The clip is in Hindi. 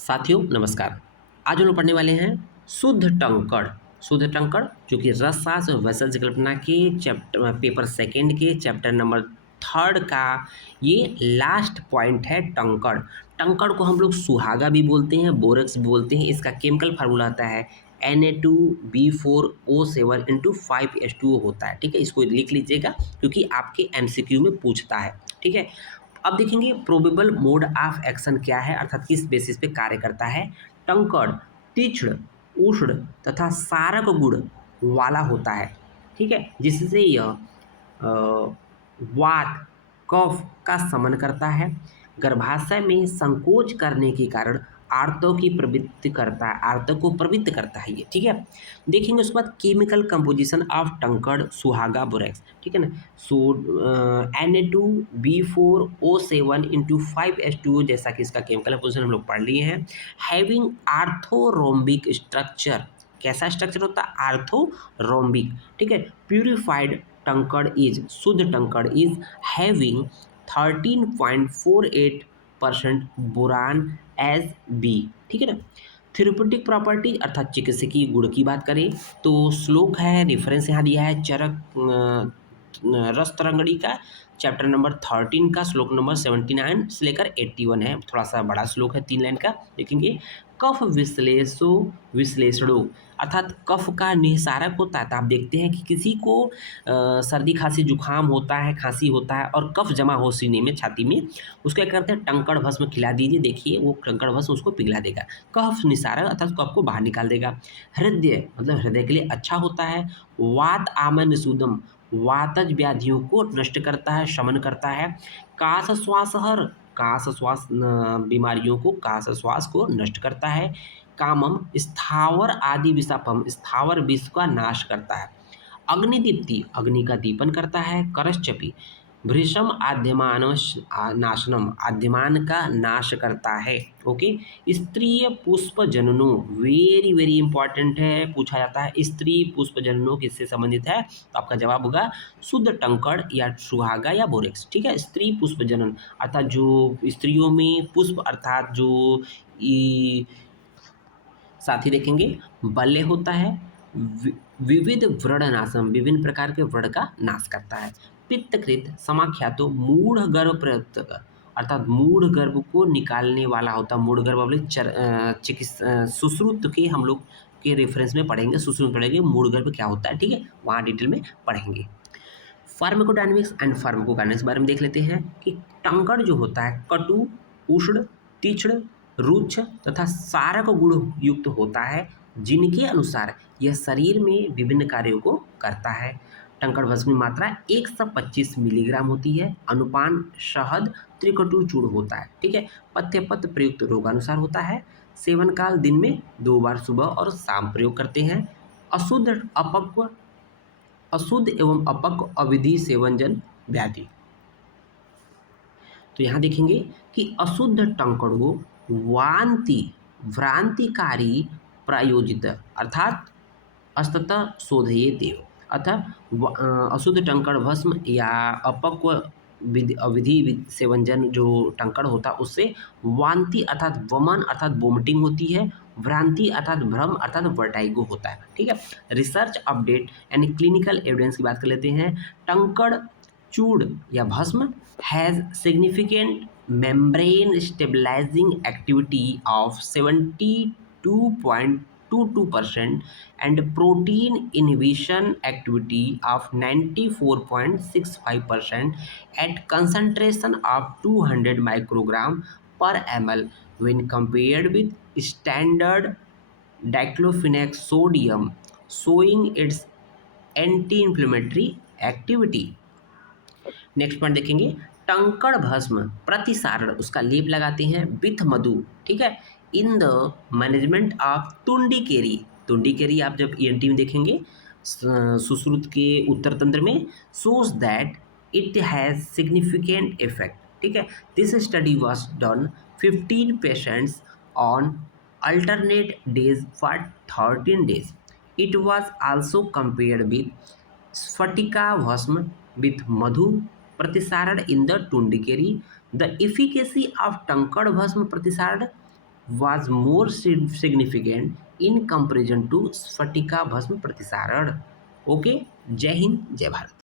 साथियों नमस्कार। आज हम लोग पढ़ने वाले हैं शुद्ध टंकण। शुद्ध टंकण जो कि रसशास्त्र वैशल्य कल्पना के चैप्टर पेपर सेकंड के चैप्टर नंबर थर्ड का ये लास्ट पॉइंट है। टंकण टंकण को हम लोग सुहागा भी बोलते हैं, बोरक्स भी बोलते हैं। इसका केमिकल फार्मूला आता है Na2B4O7 इंटू 5H2O होता है। ठीक है, इसको लिख लीजिएगा क्योंकि आपके MCQ में पूछता है। ठीक है, अब देखेंगे प्रोबेबल मोड ऑफ एक्शन क्या है, अर्थात किस बेसिस पे कार्य करता है। टंकण तीक्ष्ण, उष्ण तथा सारक गुण वाला होता है। ठीक है, जिससे यह वात कफ का शमन करता है। गर्भाशय में संकोच करने के कारण आर्तों की प्रवृत्ति करता है, आर्तों को प्रवृत्त करता है ये। ठीक है, देखेंगे उसके बाद केमिकल कंपोजिशन ऑफ टंकण सुहागा बोरेक्स। ठीक है ना, सो Na2B4O7 इंटू 5H2O जैसा कि इसका केमिकल कंपोजिशन हम लोग पढ़ लिए हैं। हैविंग आर्थोरोम्बिक स्ट्रक्चर, कैसा स्ट्रक्चर होता है, आर्थोरोम्बिक। ठीक है, प्यूरिफाइड टंकण इज, शुद्ध tankan is having 13.48% boron as B. ठीक है ना, थेरेप्यूटिक प्रॉपर्टी अर्थात चिकित्सकीय गुण की बात करें तो श्लोक है, रेफरेंस यहाँ दिया है चरक रस तरंगड़ी का चैप्टर नंबर 13 का श्लोक नंबर 79 से लेकर 81 है। थोड़ा सा बड़ा श्लोक है, 3 लाइन का। देखेंगे कफ विश्लेषणों अर्थात कफ का निस्सारक होता है। तो आप देखते हैं कि किसी को सर्दी खांसी जुकाम होता है, खांसी होता है और कफ जमा हो सीने में, छाती में, उसको क्या करते हैं, टंकण भस्म खिला दीजिए। देखिए वो टंकण भस्म उसको पिघला देगा, कफ निस्सारक अर्थात कफ को बाहर निकाल देगा। हृदय मतलब हृदय के लिए अच्छा होता है। वात आमन सुदम, वातज व्याधियों को नष्ट करता है, शमन करता है। काश श्वास हर, काश श्वास बीमारियों को, काश श्वास को नष्ट करता है। कामम स्थावर आदि विषापम, स्थावर विष का नाश करता है। अग्निदीप्ति, अग्नि का दीपन करता है। करश्चपि भृशम आद्यमान नाशनम, आद्यमान का नाश करता है। ओके, स्त्रीय पुष्प जननों, वेरी वेरी इंपॉर्टेंट है, पूछा जाता है स्त्री पुष्प जननों किससे संबंधित है, तो आपका जवाब होगा शुद्ध टंकण या सुहागा या बोरेक्स। ठीक है, स्त्री पुष्प जनन अर्थात जो स्त्रियों में पुष्प अर्थात जो साथ ही देखेंगे बल्ले होता है। विविध व्रणनाशम, विभिन्न प्रकार के व्रण का नाश करता है। पित्तकृत समाख्यातो मूढ़ गर्भ प्रयुक्त, अर्थात मूढ़ गर्भ को निकालने वाला होता है। मूढ़ गर्भ चिकित्सा सुश्रुत के हम लोग के रेफरेंस में पढ़ेंगे, सुश्रुत पढ़ेंगे, मूढ़ गर्भ क्या होता है। ठीक है, वहाँ डिटेल में पढ़ेंगे। फार्माकोडायनेमिक्स एंड फार्माकोकाइनेटिक्स बारे में देख लेते हैं कि टंकण जो होता है कटु, उष्ण, तीक्ष्ण, रुक्ष तथा सारक गुण युक्त होता है, जिनके अनुसार यह शरीर में विभिन्न कार्यों को करता है। टंकण भस्म की मात्रा 125 मिलीग्राम होती है। अनुपान शहद त्रिकटु चूर्ण होता है। ठीक है, पथ्य पत्र प्रयुक्त रोगानुसार होता है। सेवन काल दिन में 2 बार सुबह और शाम प्रयोग करते हैं। अशुद्ध एवं अपक्व अविधि सेवनजन व्याधि। तो यहाँ देखेंगे कि अशुद्ध टंकण को वांति भ्रांतिकारी प्रायोजित अर्थात अस्ततः शोधये देव, अर्थात अशुद्ध टंकण भस्म या अपक्व अविधि सेवनजन जो टंकण होता है उससे वांति अर्थात वमन अर्थात वोमिटिंग होती है। भ्रांति अर्थात भ्रम अर्थात वर्टाइगो होता है। ठीक है, रिसर्च अपडेट यानी क्लिनिकल एविडेंस की बात कर लेते हैं। टंकण चूर्ण या भस्म has significant membrane stabilising activity of 72.22% and protein inhibition activity of 94.65% at concentration of 200 microgram per ml when compared with standard diclofenac sodium, showing its anti-inflammatory activity। Next point देखेंगे टंकण भस्म प्रतिसारण, उसका लेप लगाते हैं विथ मधु। ठीक है, इन द मैनेजमेंट ऑफ तुंडिकेरी। तुंडिकेरी आप जब ENT में देखेंगे सुश्रुत के उत्तर तंत्र में, shows that it has significant effect. ठीक है, this study was done 15 patients on alternate days for 13 days। It was also compared with sphatika bhasma with madhu प्रतिसारण in the tundikeri। The efficacy of tankad bhasma प्रतिसारण was more significant in comparison to स्फटिका भस्म प्रतिसारण। ओके, जय हिंद जय भारत।